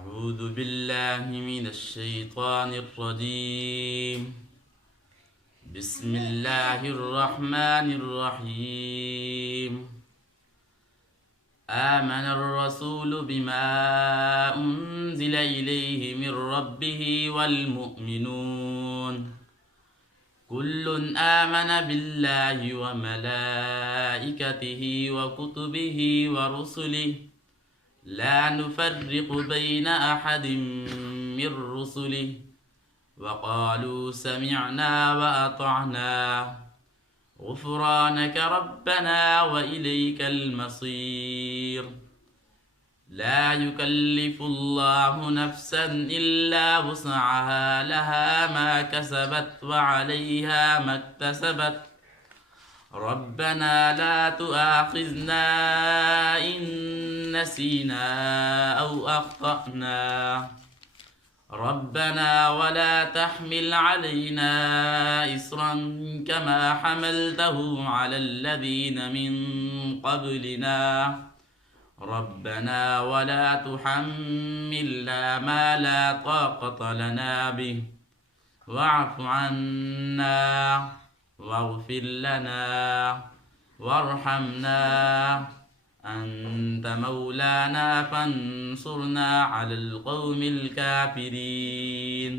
أعوذ بالله من الشيطان الرجيم. بسم الله الرحمن الرحيم. آمن الرسول بما أنزل إليه من ربه والمؤمنون كل آمن بالله وملائكته وكتبه ورسله لا نفرق بين أحد من رسله وقالوا سمعنا وأطعنا غفرانك ربنا وإليك المصير. لا يكلف الله نفسا إلا وسعها لها ما كسبت وعليها ما اكتسبت ربنا لا تؤاخذنا إن نسينا أو أخطأنا ربنا ولا تحمل علينا إصرا كما حملته على الذين من قبلنا ربنا ولا تحملنا ما لا طاقة لنا به واعف عنا واغفر لنا وارحمنا أنت مولانا فانصرنا على القوم الكافرين.